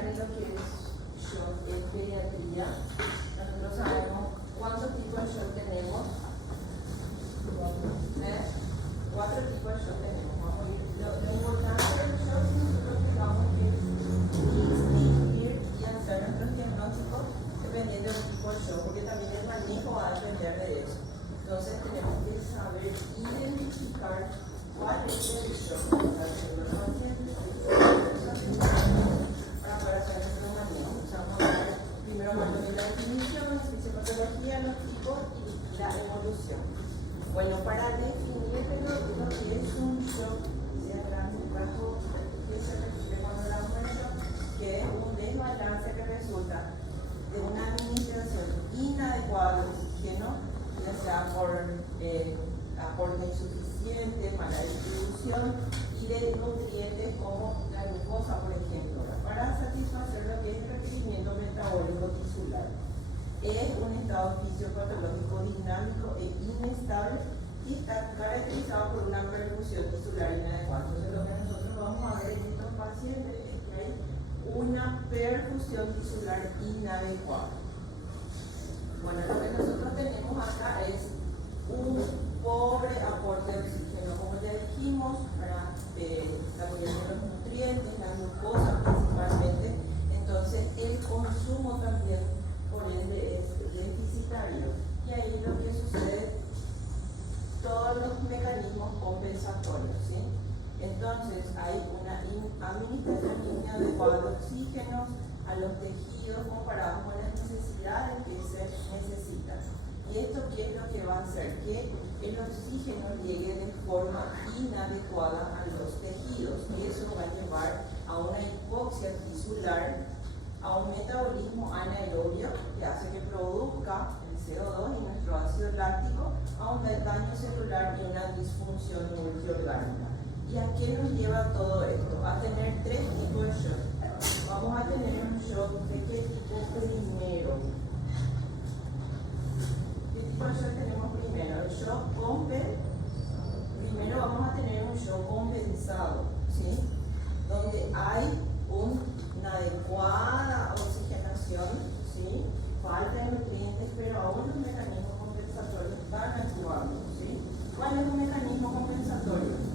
hablar de lo que es shock en pediatría. Nosotros sabemos cuántos tipos de shock tenemos. 4 tipos de shock tenemos. Vamos a ir. Lo importante del shock es que nosotros tengamos que distinguir y hacer nuestros diagnósticos dependiendo del tipo de shock, porque también el manejo va a depender de eso. Entonces tenemos que saber identificar cuál es el shock que está haciendo el paciente para poder hacer nuestro manejo. O sea, vamos a ver primero la definición, la fisiopatología, los tipos y la evolución. Bueno, para definir lo que es un shock, sea grande o bajo, que se refiere cuando hablamos de shock, que es un desbalance que resulta de una administración inadecuada de oxígeno, ya sea por aporte insuficiente, mala distribución y de nutrientes como la glucosa, por ejemplo, para satisfacer lo que es el requerimiento metabólico tisular. Es un estado fisiopatológico dinámico e inestable y está caracterizado por una perfusión tisular inadecuada. Entonces, lo que nosotros vamos a ver en estos pacientes es que hay una perfusión tisular inadecuada. Bueno, lo que nosotros tenemos acá es un pobre aporte de oxígeno, como ya dijimos, para desarrollar los nutrientes, la glucosa principalmente. Entonces, el consumo también, por ende, es deficitario. Y ahí lo que sucede, todos los mecanismos compensatorios, ¿sí? Entonces, hay una administración inadecuada de oxígeno a los tejidos comparados con las necesidades que se necesitan. ¿Y esto qué es lo que va a hacer? Que el oxígeno llegue de forma inadecuada a los tejidos, y eso va a llevar a una hipoxia tisular, a un metabolismo anaerobio que hace que produzca el CO2 y nuestro ácido láctico, a un daño celular y una disfunción multiorgánica. ¿Y a qué nos lleva todo esto? A tener 3 tipos de shock. Vamos a tener un shock de qué tipo primero. ¿Qué tipo de shock tenemos primero? El shock primero vamos a tener un shock compensado, ¿sí? Donde hay una adecuada oxigenación, ¿sí? Falta de nutrientes, pero aún los mecanismos compensatorios están actuando, ¿sí? ¿Cuál es un mecanismo compensatorio?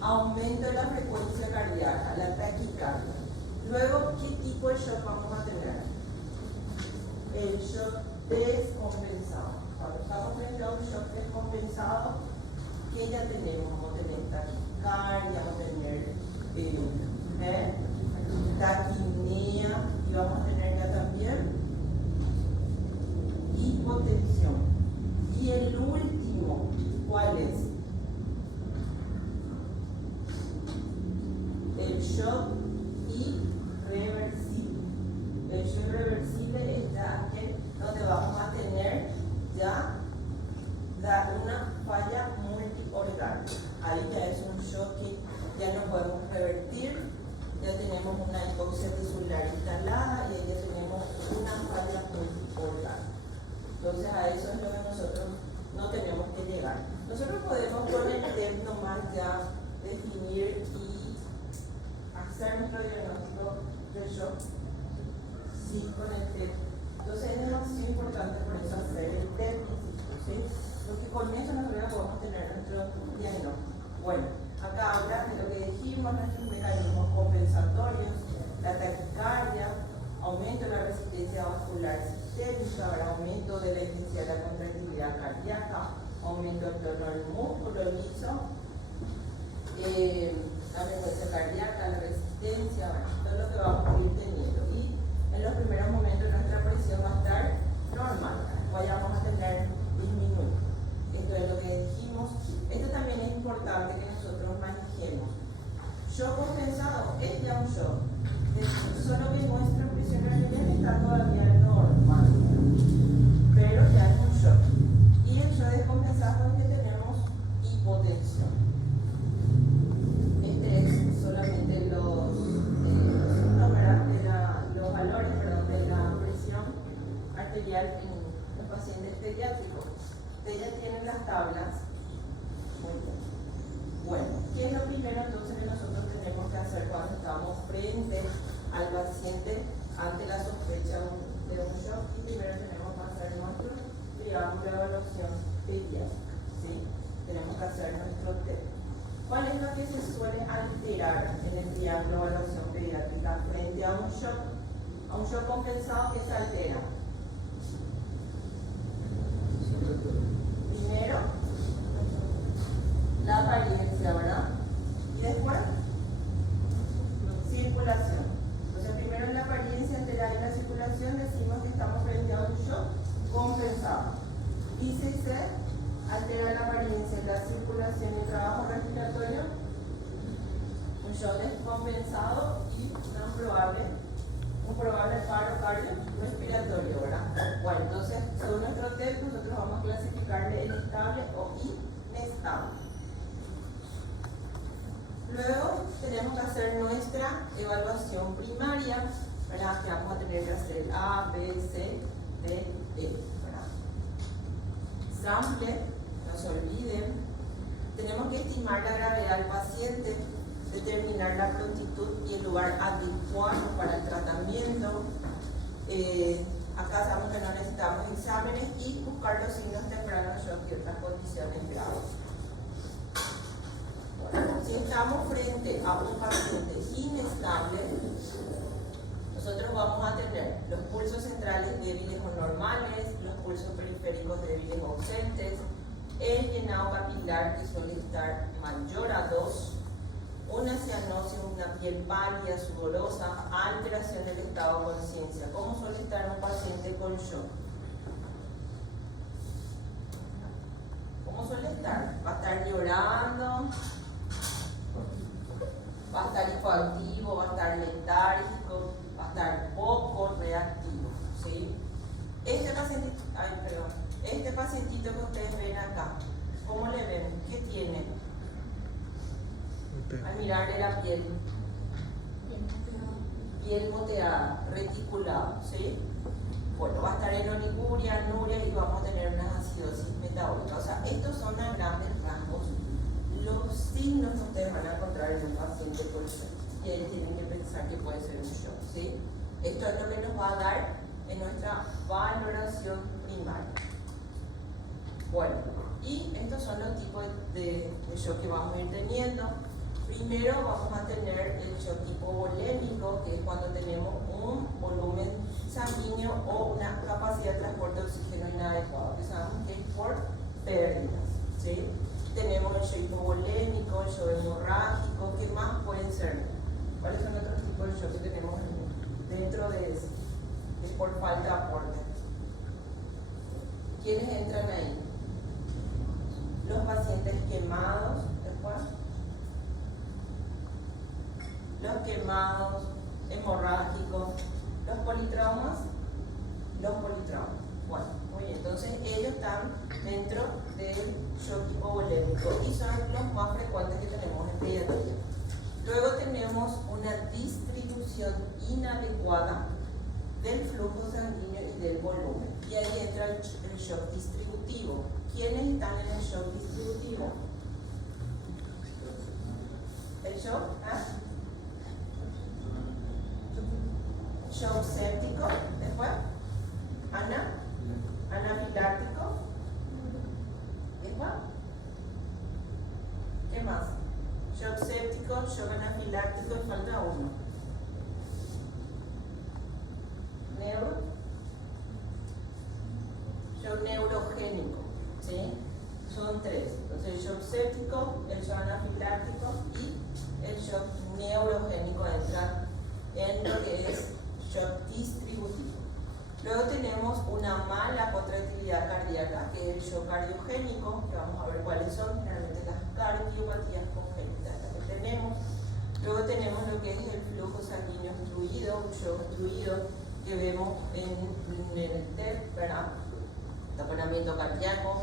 Aumento de la frecuencia cardíaca, la taquicardia. Luego, ¿qué tipo de shock vamos a tener? El shock descompensado. Cuando estamos frente a un shock descompensado, ¿qué ya tenemos? Vamos a tener taquicardia, vamos a tener taquipnea y vamos a tener ya también hipotensión. Y el último, ¿cuál es? El shock irreversible. El shock irreversible es ya aquel donde vamos a tener ya una falla multiorgánica. Ahí ya es un shock que ya no podemos revertir, ya tenemos una hipoxia tisular instalada y ahí ya tenemos una falla multiorgánica. Entonces a eso es lo que nosotros no tenemos que llegar. Nosotros podemos con el TEP nomás ya definir y hacer nuestro diagnóstico del shock, sí, con el TEP. Entonces es demasiado importante por eso hacer el TEP, ¿sí? Porque con eso nosotros podemos tener nuestro diagnóstico. Bueno, acá ahora de lo que dijimos, nuestros mecanismos compensatorios, la taquicardia, aumento de la resistencia vascular sistémica, aumento de la intensidad de la contractilidad cardíaca, aumento del tono del músculo liso, la frecuencia cardíaca, la resistencia, todo lo que vamos a ir teniendo. Y en los primeros momentos nuestra presión va a estar normal, después ya vamos a tener disminuido. Esto es lo que dijimos. Esto también es importante que nosotros manejemos. Shock compensado es ya un shock, solo que nuestra presión arterial está todavía normal, pero ya es un shock. Y el shock descompensado es que tenemos hipotensión. Solamente los valores de la presión arterial en los pacientes pediátricos. Ustedes ya tienen las tablas. Muy bien. Bueno, ¿qué es lo primero entonces que nosotros tenemos que hacer frente al paciente ante la sospecha de un shock y primero tenemos que hacer nuestro triángulo de evaluación pediátrica, ¿sí? Tenemos que hacer nuestro test. ¿Cuál es lo que se suele alterar en el triángulo de evaluación pediátrica frente a un shock? A un shock compensado, ¿qué se altera? Primero, la apariencia, ¿verdad? Y después, circulación. Entonces, primero en la apariencia alterada y la circulación decimos que estamos frente a un shock compensado. Y si se altera la apariencia, la circulación y el trabajo respiratorio, un shock descompensado y un probable paro cardiorrespiratorio, ¿verdad? Bueno, entonces, según nuestro test, nosotros vamos a clasificarle en estable o inestable. Luego tenemos que hacer nuestra evaluación primaria, ¿verdad? Que vamos a tener que hacer A, B, C, D, E, ¿verdad? Sample, no se olviden. Tenemos que estimar la gravedad del paciente, determinar la prontitud y el lugar adecuado para el tratamiento. Acá sabemos que no necesitamos exámenes y buscar los signos tempranos de shock y otras condiciones graves. Bueno, si estamos frente a un paciente inestable, nosotros vamos a tener los pulsos centrales débiles o normales, los pulsos periféricos débiles o ausentes, el llenado capilar que suele estar mayor a 2, una cianosis, una piel pálida, sudorosa, alteración del estado de conciencia. ¿Cómo suele estar un paciente con shock? ¿Cómo suele estar? Va a estar llorando, va a estar hipoactivo, va a estar letárgico, va a estar poco reactivo, ¿sí? Este pacientito que ustedes ven acá, ¿cómo le ven? ¿Qué tiene? Al mirarle la piel moteada, reticulada, ¿sí? Bueno, va a estar en oliguria, anuria y vamos a tener una acidosis metabólica. O sea, estos son a grandes rasgos los signos que ustedes van a encontrar en un paciente con shock. Y ahí tienen que pensar que puede ser un shock, ¿sí? Esto es lo que nos va a dar en nuestra valoración primaria. Bueno, y estos son los tipos de shock que vamos a ir teniendo. Primero vamos a tener el shock tipo volémico, que es cuando tenemos un volumen sanguíneo o una capacidad de transporte de oxígeno inadecuada, que sabemos que es por pérdidas, ¿sí? Tenemos el shock hipovolémico, el shock hemorrágico. ¿Qué más pueden ser? ¿Cuáles son otros tipos de shock que tenemos dentro de ese? Es por falta de aporte. ¿Quiénes entran ahí? Los pacientes quemados, después. Los quemados, hemorrágicos, los politraumas. Bueno, muy bien, entonces ellos están dentro del shock hipovolémico y son los más frecuentes que tenemos en pediatría. Luego tenemos una distribución inadecuada del flujo sanguíneo y del volumen. Y ahí entra el shock distributivo. ¿Quiénes están en el shock distributivo? ¿El shock? Shock séptico, después anafiláctico, después, ¿qué más? Shock séptico, shock anafiláctico, y falta uno. Shock neurogénico, ¿sí? Son tres. Entonces el shock séptico, el shock anafiláctico y el shock neurogénico entran en lo que es shock distributivo. Luego tenemos una mala contractilidad cardíaca, que es el shock cardiogénico, que vamos a ver cuáles son, generalmente las cardiopatías congénitas que tenemos. Luego tenemos lo que es el flujo sanguíneo obstruido, un shock obstruido que vemos en el TEP, ¿verdad? Taponamiento cardíaco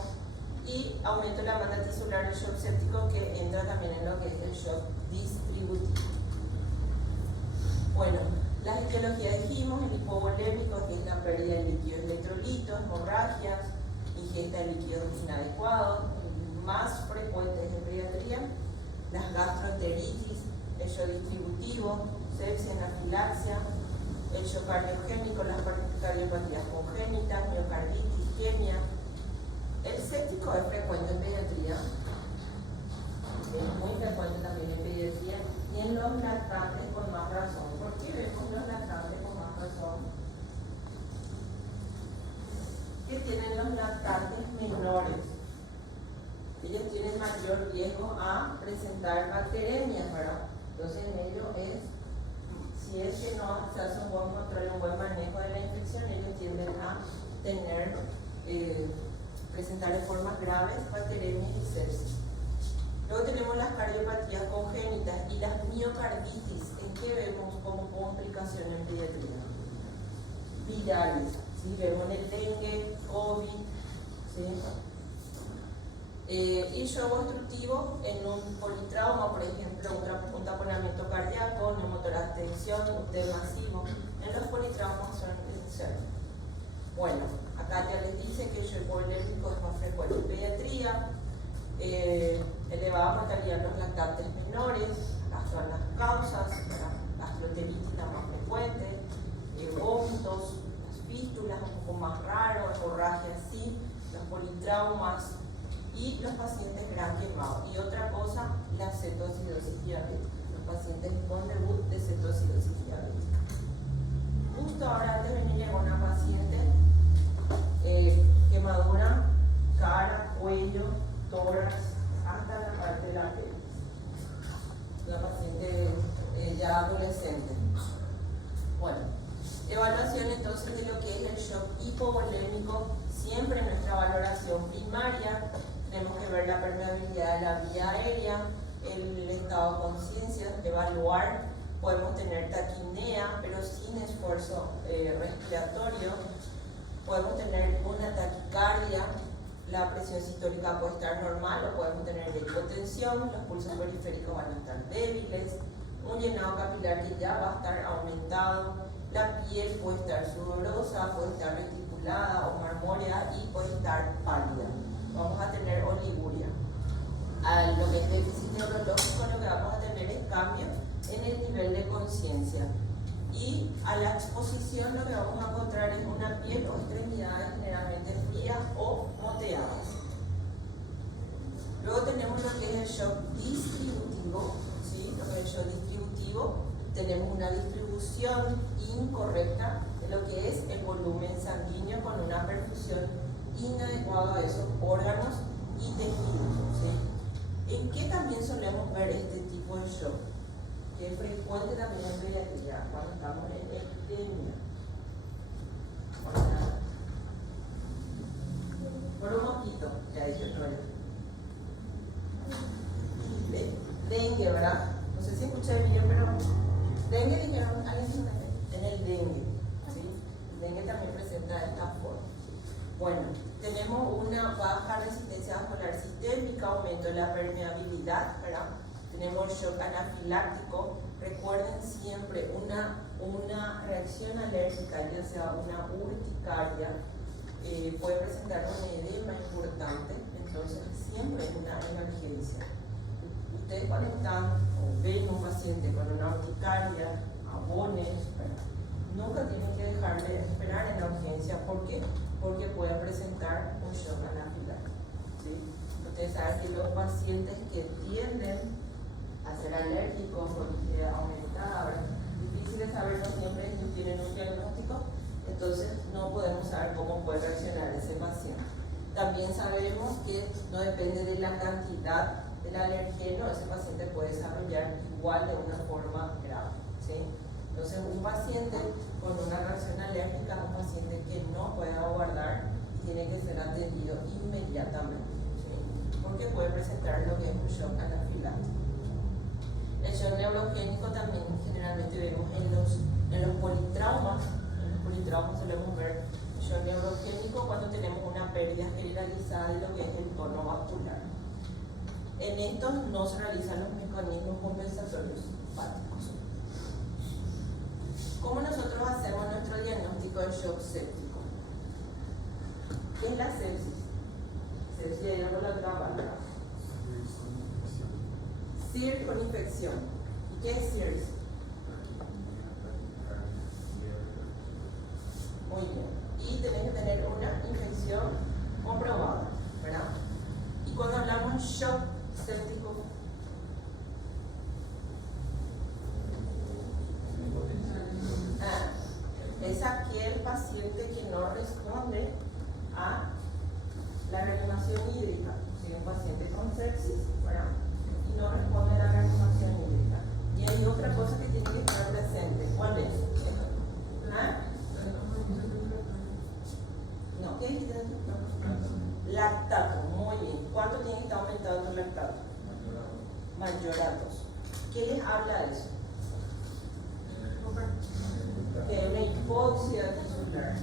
y aumento de la banda tisular, el shock séptico, que entra también en lo que es el shock distributivo. Bueno, las etiologías dijimos: el hipovolémico, que es la pérdida de líquidos electrolitos, hemorragias, ingesta de líquidos inadecuados, más frecuentes en pediatría, las gastroenteritis, el shock distributivo, sepsis, anafilaxia, el shock cardiogénico, las cardiopatías congénitas, miocarditis, isquemia. El séptico es frecuente en pediatría, es muy frecuente también en pediatría y en los lactantes con más razón. ¿Por qué vemos los lactantes con más razón? ¿Qué tienen los lactantes menores? Ellos tienen mayor riesgo a presentar bacteremias, ¿verdad? Entonces en ello es, si es que no se hace un buen control, un buen manejo de la infección, ellos tienden a tener, presentar de formas graves bacteremias y sepsis. Luego tenemos las cardiopatías congénitas y las miocarditis. ¿En qué vemos como complicación en pediatría? Virales, ¿sí? Vemos en el dengue, COVID, ¿sí? Y shock obstructivo en un politrauma, por ejemplo, un taponamiento cardíaco, neumotórax tensión, UTE masivo. En los politraumas son esenciales. Bueno, acá ya les dice que el shock hipovolêmico es más frecuente en pediatría. Elevada mortalidad en los lactantes menores, las son las causas, la gastroenteritis la más frecuente, vómitos, las fístulas un poco más raro, hemorragia sí, los politraumas y los pacientes gran quemados. Y otra cosa, la cetoacidosis diabética, los pacientes con debut de cetoacidosis diabética. Justo ahora antes de venir llegó una paciente, quemadura, cara, cuello, tórax, hasta la parte de la pelvis. Una paciente ya adolescente. Bueno, evaluación entonces de lo que es el shock hipovolémico. Siempre en nuestra valoración primaria tenemos que ver la permeabilidad de la vía aérea, el estado de conciencia, evaluar. Podemos tener taquipnea, pero sin esfuerzo respiratorio. Podemos tener una taquicardia. La presión sistólica puede estar normal o podemos tener hipotensión, los pulsos periféricos van a estar débiles, un llenado capilar que ya va a estar aumentado, la piel puede estar sudorosa, puede estar reticulada o marmórea y puede estar pálida. Vamos a tener oliguria. A lo que es déficit neurológico, lo que vamos a tener es cambio en el nivel de conciencia. Y a la exposición lo que vamos a encontrar es una piel o extremidades generalmente frías o moteadas. Luego tenemos lo que es el shock distributivo, ¿sí? Lo que es el shock distributivo, tenemos una distribución incorrecta de lo que es el volumen sanguíneo con una perfusión inadecuada a esos órganos y tejidos, ¿sí? ¿En qué también solemos ver este tipo de shock? Que es frecuente también en pediatría cuando estamos en epidemia. Por un mosquito, que ha dicho el rollo. Dengue, ¿verdad? No sé si escuché bien, pero dengue dijeron, alguien dijo en el dengue, ¿sí? El dengue también presenta esta forma. Bueno, tenemos una baja resistencia vascular sistémica, aumento de la permeabilidad, ¿verdad? Tenemos shock anafiláctico. Recuerden siempre una reacción alérgica, ya sea una urticaria, puede presentar un edema importante, entonces siempre es una emergencia. Ustedes cuando están o ven un paciente con una urticaria, abones, nunca tienen que dejar de esperar en la urgencia. ¿Por qué? Porque puede presentar un shock anafiláctico, ¿sí? Ustedes saben que los pacientes que tienden a ser alérgicos o aumentada, difícil de saber, no siempre ellos tienen un diagnóstico, entonces no podemos saber cómo puede reaccionar ese paciente. También sabemos que no depende de la cantidad del alergeno, ese paciente puede desarrollar igual de una forma grave, ¿sí? Entonces un paciente con una reacción alérgica es un paciente que no puede aguardar y tiene que ser atendido inmediatamente, ¿sí? Porque puede presentar lo que es un shock anafiláctico. El shock neurogénico también generalmente vemos en los politraumas. En los politraumas solemos ver shock neurogénico cuando tenemos una pérdida generalizada de lo que es el tono vascular. En estos no se realizan los mecanismos compensatorios simpáticos. ¿Cómo nosotros hacemos nuestro diagnóstico de shock séptico? ¿Qué es la sepsis? Sepsis de hierro la traba. SIR con infección. ¿Y qué es SIRS? reanimación comprobada, ¿verdad? Y cuando hablamos de shock séptico, es aquel paciente que no responde a la reanimación hídrica. Si un paciente con sepsis, ¿verdad? Y no responde a la reanimación hídrica. Y hay otra cosa que tiene que estar presente. ¿Cuál es? No, ¿qué dijiste? Lactato, muy bien. ¿Cuánto tiene que estar aumentado tu lactato? Mayoratos. ¿Qué les habla de eso? Que es una hipoxia tisular,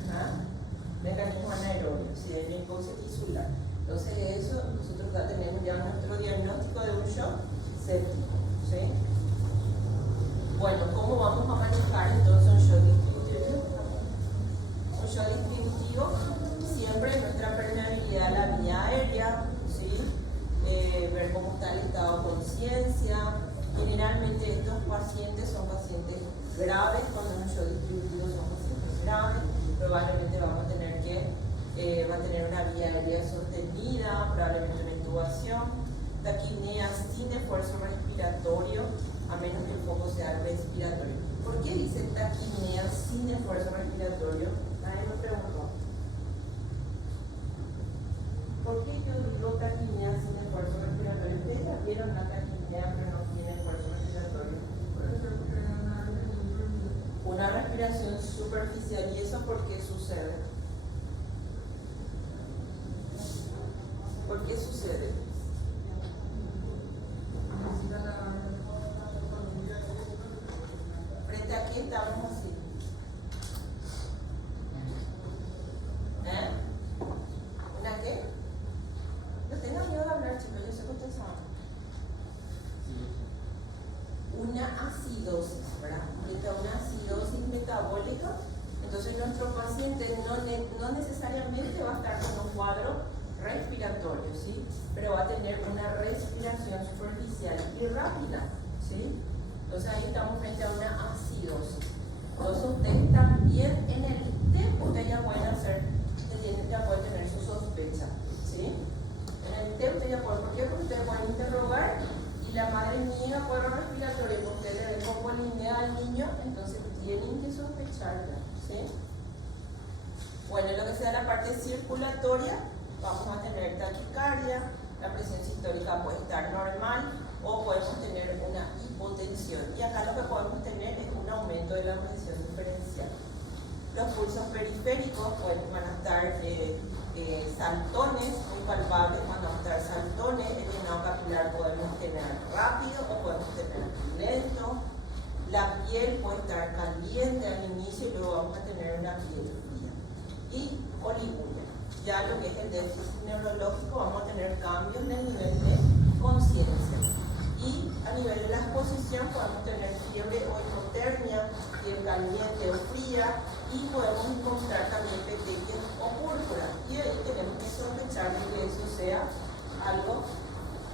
mecanismo anaerobio, si es una hipoxia tisular. Entonces eso, nosotros ya tenemos ya nuestro diagnóstico de un shock séptico, ¿sí? Bueno, ¿cómo vamos a manejar entonces un shock distributivo? Un shock distributivo, siempre nuestra permeabilidad a la vía aérea, ¿sí? Ver cómo está el estado de conciencia. Generalmente estos pacientes son pacientes graves, cuando es un shock distributivo son pacientes graves, probablemente vamos a tener que, va a tener una vía aérea sostenida, probablemente una intubación, taquipnea sin esfuerzo respiratorio, a menos que el foco sea respiratorio. ¿Por qué dice taquipnea sin esfuerzo respiratorio? Nadie me preguntó. ¿Por qué yo digo taquipnea sin esfuerzo respiratorio? Ustedes ya vieron una taquipnea pero no tiene esfuerzo respiratorio. Una respiración superficial. ¿Y eso por qué sucede? ¿Por qué sucede? ¿Frente a qué estamos así? ¿Una qué? No tengan miedo de hablar, chicos, yo sé que ustedes saben. Una acidosis, ¿verdad? Frente a una acidosis metabólica, entonces nuestro paciente no necesariamente va a estar con un cuadro respiratorio, ¿sí? Pero va a tener una respiración superficial y rápida, ¿sí? Entonces ahí estamos frente a una acidosis. Entonces ustedes también en el TEP ustedes ya pueden tener su sospecha, ¿sí? En el TEP ustedes ya pueden, ¿por qué? Porque ustedes pueden interrogar y la madre niega cuadro respiratorio, y ustedes le ven hipovolemia al niño, entonces tienen que sospecharla, ¿sí? Bueno, en lo que sea la parte circulatoria, vamos a tener taquicardia, la presión sistólica puede estar normal o podemos tener una hipotensión. Y acá lo que podemos tener es un aumento de la presión diferencial. Los pulsos periféricos van a estar saltones, muy palpables, van a estar saltones. El llenado capilar podemos tener rápido o podemos tener lento. La piel puede estar caliente al inicio y luego vamos a tener una piel fría. Y oliguria. Ya lo que es el déficit neurológico, vamos a tener cambios en el nivel de conciencia. Y a nivel de la exposición podemos tener fiebre o hipotermia, piel caliente o fría, y podemos encontrar también petequias o púrpura. Y ahí tenemos que sospechar de que eso sea algo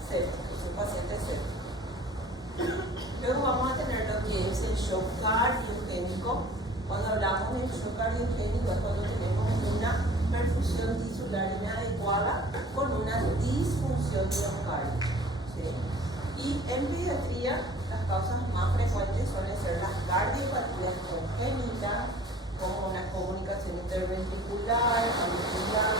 séptico, es un paciente séptico. Luego vamos a tener lo que es el shock cardiogénico. Cuando hablamos del shock cardiogénico es cuando tenemos una perfusión tisular inadecuada con una disfunción miocárdica, ¿sí? Y en pediatría las causas más frecuentes suelen ser las cardiopatías congénitas, como una comunicación interventricular, auricular,